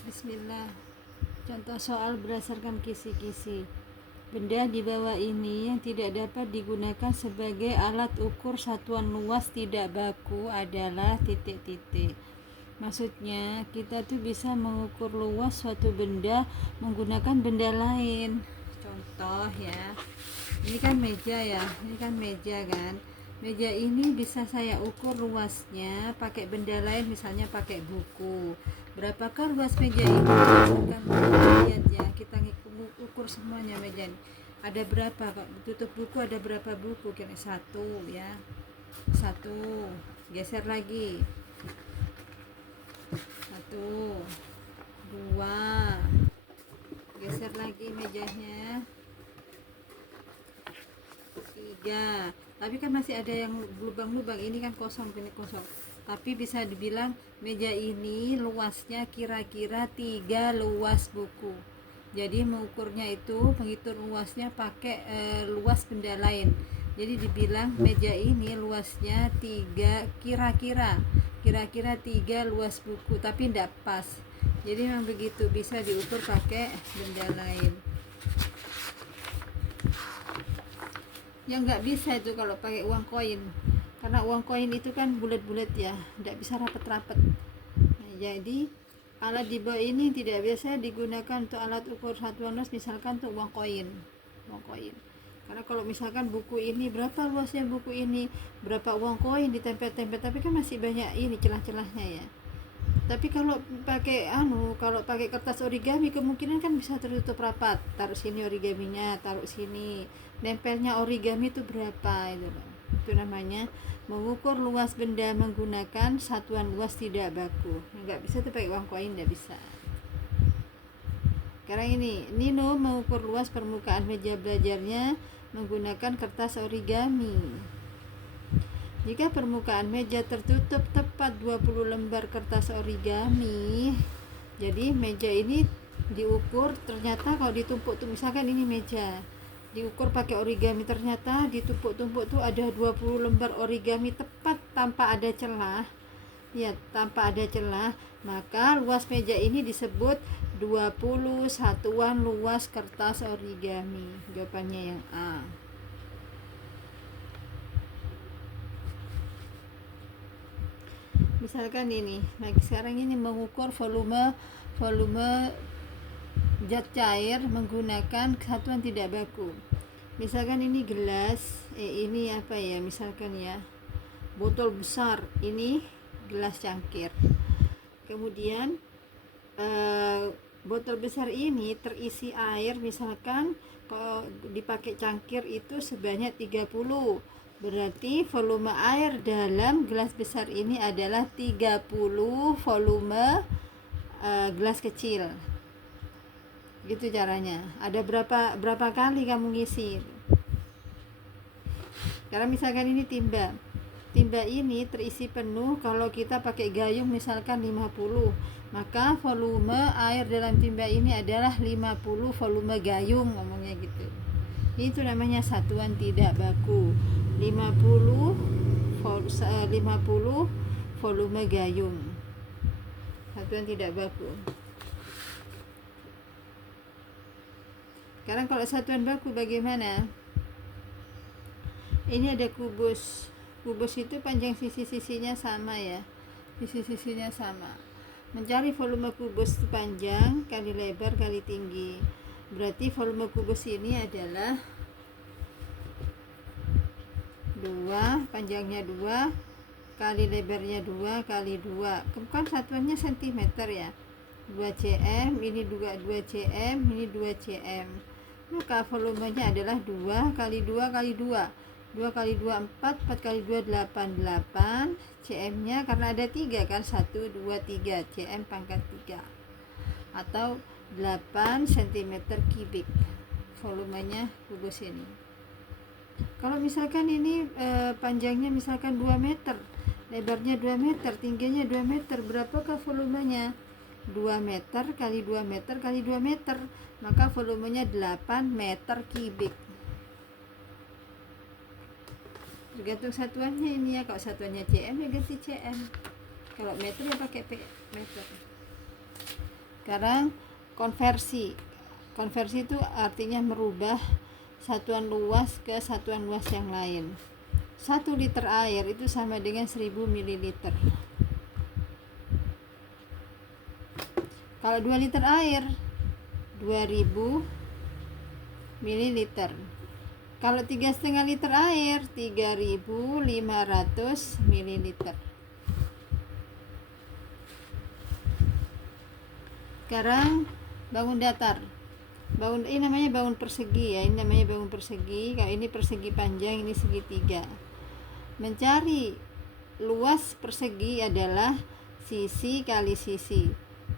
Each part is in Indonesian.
Bismillah. Contoh soal berdasarkan kisi-kisi. Benda di bawah ini yang tidak dapat digunakan sebagai alat ukur satuan luas tidak baku adalah titik-titik. Maksudnya, kita tuh bisa mengukur luas suatu benda menggunakan benda lain. Contoh ya. Ini kan meja ya. Ini kan meja kan. Meja ini bisa saya ukur luasnya pakai benda lain, misalnya pakai buku. Berapakah luas meja ini? Kan lihat ya, kita ukur semuanya meja ini. Ada berapa? Tutup buku ada berapa buku? Kira satu ya. Satu. Geser lagi. Satu. Dua. Geser lagi mejanya. Tiga. Tapi kan masih ada yang lubang-lubang, ini kan kosong, ini kosong. Tapi bisa dibilang meja ini luasnya kira-kira 3 luas buku. Jadi mengukurnya itu, menghitung luasnya pakai luas benda lain. Jadi dibilang meja ini luasnya 3 kira-kira 3 luas buku, tapi tidak pas. Jadi memang begitu, bisa diukur pakai benda lain. Yang nggak bisa itu kalau pakai uang koin, karena uang koin itu kan bulat-bulat ya, tidak bisa rapet-rapet. Nah, jadi alat di bawah ini tidak biasa digunakan untuk alat ukur satuan luas, misalkan untuk uang koin. Karena kalau misalkan buku ini, berapa luasnya buku ini, berapa uang koin ditempel-tempel, tapi kan masih banyak ini celah-celahnya ya. Tapi kalau pakai kertas origami kemungkinan kan bisa tertutup rapat. Taruh sini origaminya, taruh sini. Nempelnya origami itu berapa itu loh. Itu namanya mengukur luas benda menggunakan satuan luas tidak baku. Enggak bisa tuh pakai uang koin, enggak bisa. Sekarang ini, Nino mengukur luas permukaan meja belajarnya menggunakan kertas origami. Jika permukaan meja tertutup tepat 20 lembar kertas origami, jadi meja ini diukur, ternyata kalau ditumpuk tuh, misalkan ini meja diukur pakai origami, ternyata ditumpuk-tumpuk tuh ada 20 lembar origami tepat tanpa ada celah. Ya, tanpa ada celah, maka luas meja ini disebut 20 satuan luas kertas origami. Jawabannya yang A. Misalkan ini, sekarang ini mengukur volume zat cair menggunakan satuan tidak baku. Misalkan ini gelas, ini apa ya, misalkan ya, botol besar, ini gelas cangkir. Kemudian botol besar ini terisi air, misalkan kalau dipakai cangkir itu sebanyak 30. Berarti volume air dalam gelas besar ini adalah 30 volume gelas kecil. Gitu caranya. Ada berapa kali kamu ngisi. Karena misalkan ini timba. Timba ini terisi penuh kalau kita pakai gayung misalkan 50. Maka volume air dalam timba ini adalah 50 volume gayung, ngomongnya gitu. Itu namanya satuan tidak baku. 50 volume gayung. Satuan tidak baku. Sekarang kalau satuan baku bagaimana? Ini ada kubus. Kubus itu panjang sisi-sisinya sama ya. Sisi-sisinya sama. Mencari volume kubus panjang kali lebar kali tinggi. Berarti volume kubus ini adalah 2, panjangnya 2 kali lebarnya 2 kali 2. Kan satuannya cm ya. 2 cm, ini 2 cm, ini 2 cm. Maka volumenya adalah 2 kali 2 kali 2. 2 kali 2 4, 4 kali 2 8, 8 cm-nya karena ada 3 kan, 1 2 3 cm pangkat 3 atau 8 cm kubik volumenya kubus ini. Kalau misalkan ini panjangnya misalkan 2 meter, lebarnya 2 meter, tingginya 2 meter, berapakah volumenya? 2 meter kali 2 meter kali 2 meter, maka volumenya 8 meter kubik. Tergantung satuannya ini ya. Kalau satuannya cm ya ganti cm, kalau meter ya pakai meter. Sekarang konversi. Konversi itu artinya merubah satuan luas ke satuan luas yang lain. 1 liter air itu sama dengan 1000 ml. Kalau 2 liter air 2000 ml. Kalau 3,5 liter air 3500 ml. Sekarang bangun datar. Ini namanya bangun persegi ya. Ini namanya bangun persegi. Kalau ini persegi panjang, ini segitiga. Mencari luas persegi adalah sisi kali sisi.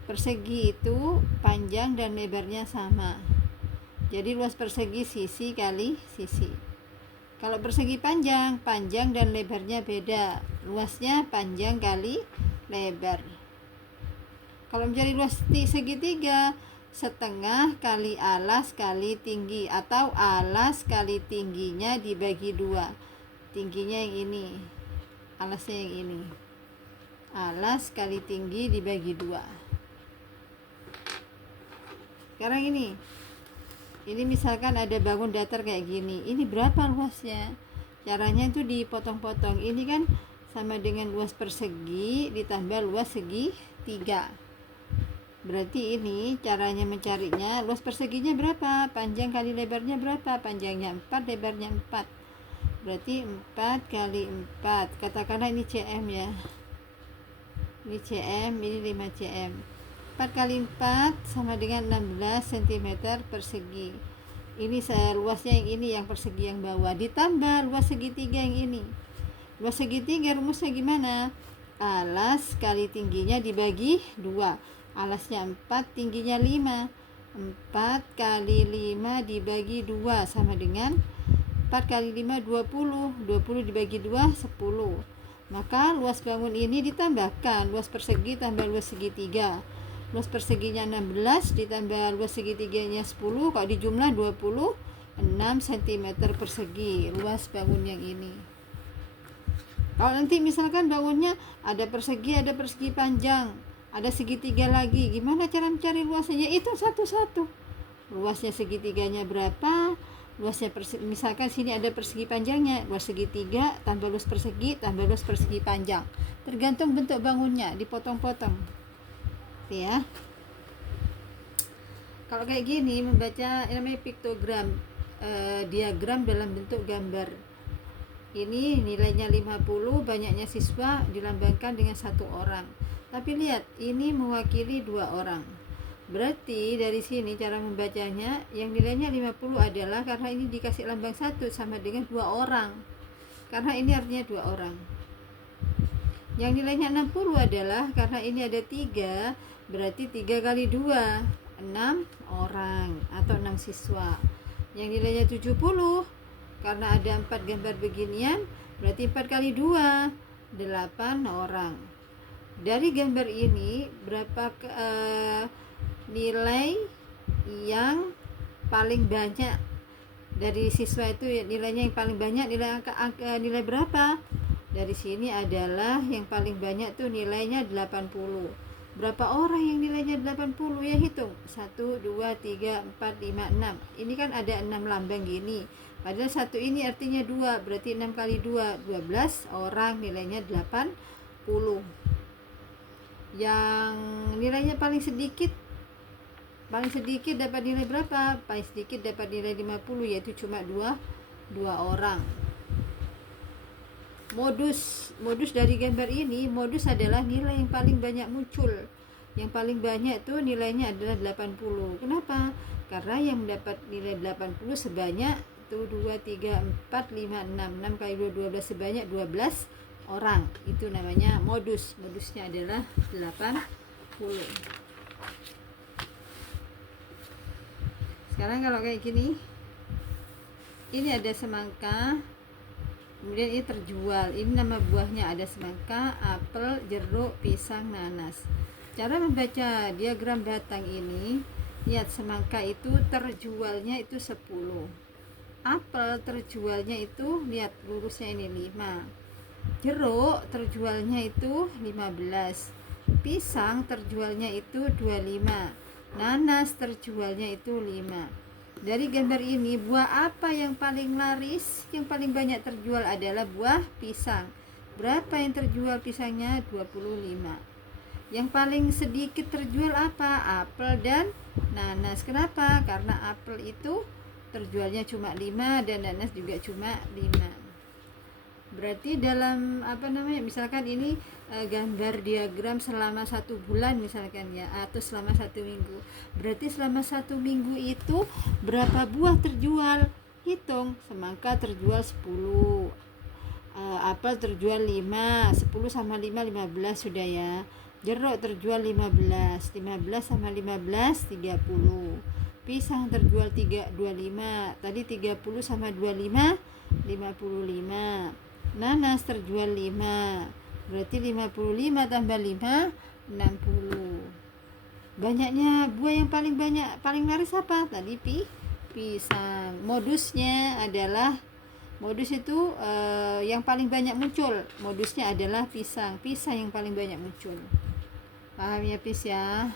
Persegi itu panjang dan lebarnya sama. Jadi luas persegi sisi kali sisi. Kalau persegi panjang, panjang dan lebarnya beda. Luasnya panjang kali lebar. Kalau mencari luas segitiga, setengah kali alas kali tinggi, atau alas kali tingginya dibagi 2. Tingginya yang ini, alasnya yang ini. Alas kali tinggi dibagi 2. Sekarang ini misalkan ada bangun datar kayak gini. Ini berapa luasnya? Caranya itu dipotong-potong. Ini kan sama dengan luas persegi ditambah luas segitiga. Berarti ini caranya mencarinya, luas perseginya berapa? Panjang kali lebarnya berapa? Panjangnya 4, lebarnya 4. Berarti 4 kali 4. Katakanlah ini cm ya. Ini cm, ini 5 cm. 4 kali 4 sama dengan 16 cm persegi. Ini luasnya yang ini, yang persegi yang bawah. Ditambah luas segitiga yang ini. Luas segitiga rumusnya gimana? Alas kali tingginya dibagi 2. Alasnya 4, tingginya 5. 4 kali 5 dibagi 2 sama dengan 4 kali 5 20. 20 dibagi 2 10. Maka luas bangun ini ditambahkan luas persegi tambah luas segitiga. Luas perseginya 16 ditambah luas segitiganya 10, kalau dijumlah 26 cm persegi luas bangun yang ini. Kalau nanti misalkan bangunnya ada persegi panjang, ada segitiga lagi, gimana cara mencari luasnya? Itu satu-satu. Luasnya segitiganya berapa? Luasnya misalkan sini ada persegi panjangnya, luas segitiga tambah luas persegi tambah luas persegi panjang. Tergantung bentuk bangunnya, dipotong-potong. Ya. Kalau kayak gini membaca namanya piktogram, diagram dalam bentuk gambar. Ini nilainya 50, banyaknya siswa dilambangkan dengan 1 orang. Tapi lihat, ini mewakili 2 orang. Berarti dari sini cara membacanya, yang nilainya 50 adalah karena ini dikasih lambang 1 sama dengan 2 orang. Karena ini artinya 2 orang. Yang nilainya 60 adalah karena ini ada 3, berarti 3 kali 2, 6 orang atau 6 siswa. Yang nilainya 70, karena ada 4 gambar beginian, berarti 4 kali 2, 8 orang. Dari gambar ini berapa nilai yang paling banyak dari siswa itu, nilainya yang paling banyak, nilai berapa? Dari sini adalah yang paling banyak tuh nilainya 80. Berapa orang yang nilainya 80? Ya hitung 1, 2, 3, 4, 5, 6. Ini kan ada 6 lambang gini, padahal 1 ini artinya 2, berarti 6 kali 2 12 orang, nilainya 80. Yang nilainya paling sedikit dapat nilai berapa? Paling sedikit dapat nilai 50, yaitu cuma 2 orang. Modus dari gambar ini, modus adalah nilai yang paling banyak muncul. Yang paling banyak itu nilainya adalah 80. Kenapa? Karena yang mendapat nilai 80 sebanyak itu 2, 3, 4, 5, 6. 6 kali 2, 12, sebanyak 12 orang. Itu namanya modus. Modusnya adalah 80. Sekarang kalau kayak gini, ini ada semangka, kemudian ini terjual. Ini nama buahnya, ada semangka, apel, jeruk, pisang, nanas. Cara membaca diagram batang ini, lihat semangka itu terjualnya itu 10. Apel terjualnya itu, lihat lurusnya ini 5. Jeruk terjualnya itu 15. Pisang terjualnya itu 25. Nanas terjualnya itu 5. Dari gambar ini, buah apa yang paling laris, yang paling banyak terjual adalah buah pisang. Berapa yang terjual pisangnya? 25. Yang paling sedikit terjual apa? Apel dan nanas. Kenapa? Karena apel itu terjualnya cuma 5 dan nanas juga cuma 5. Berarti dalam misalkan ini gambar diagram selama 1 bulan misalkan ya, atau selama 1 minggu. Berarti selama 1 minggu itu berapa buah terjual? Hitung. Semangka terjual 10, apel terjual 5, 10 sama 5 15 sudah ya. Jeruk terjual 15, 15 sama 15 30. Pisang terjual 25, tadi 30 sama 25 55. Nanas terjual 5, berarti 55 tambah 5 60. Banyaknya buah yang paling banyak, paling laris apa? Tadi pisang. Modus itu yang paling banyak muncul. Modusnya adalah pisang yang paling banyak muncul. Paham ya, Pis ya?